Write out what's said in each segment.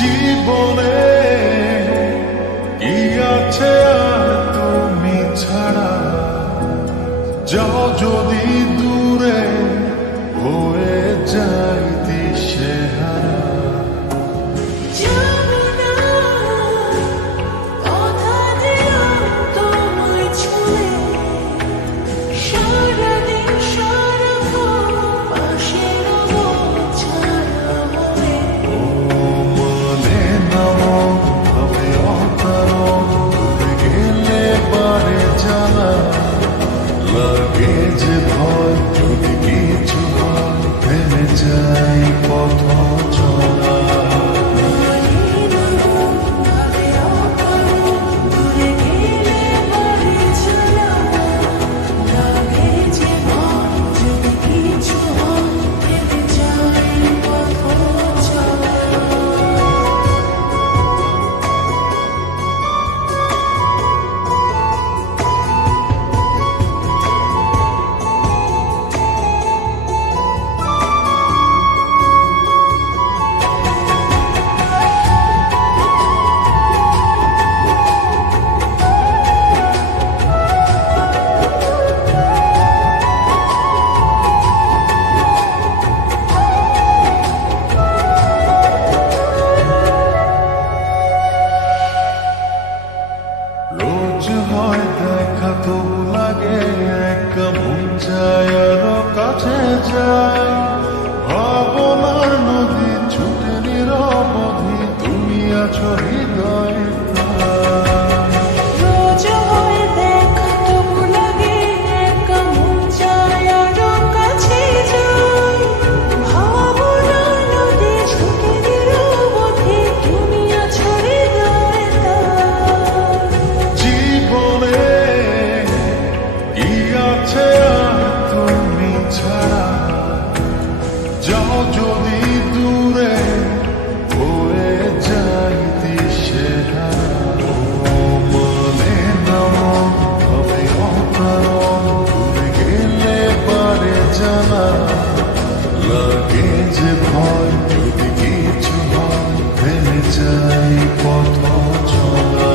জীবনে কি আছে আর তুমি ছাড়া, যাও যদি দূরে হয়ে যাই দিশেহারা। লাগে যে ভয় যদি কিছু হয়, থেমে যাই পথ চলা। রোজ হয় দেখা তবু লাগে একা, মন যায় আরো কাছে যায়। ভাবনার নদী ছুটে নিরবধি, তুমি আছো হৃদয়ে। যাও যদি দূরে হয়ে যাই দিশেহারা। মনে নাও হবে অকারণ, দূরে গেলে পারে জানা। লাগে যে ভয় যদি কিছু হয়, থেমে যাই পথ চলা।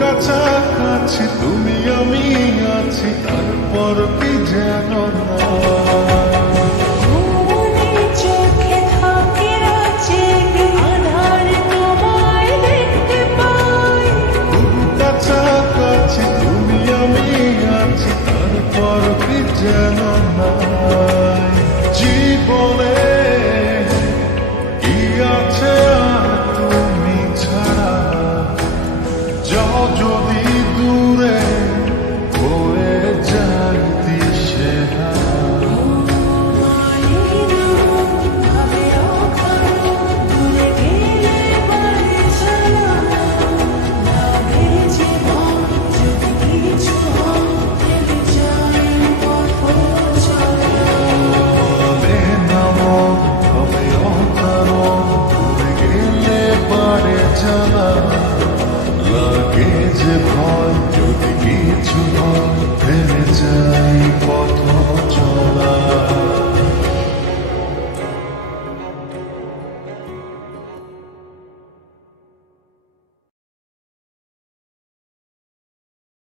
কাছাকাছি তুমি আমি আছি, তারপর কি যেন কাছাকাছি তুমি আমি আছি, তারপর কি যেন নাই। জীবনে কি আছে আর তুমি ছাড়া, যাও যদি দূরে হয়ে যাই দিশেহারা। মনে নাও হবে অকারণ, দূরে গেলে পারে জানা। লাগে যে ভয় যদি কিছু হয়,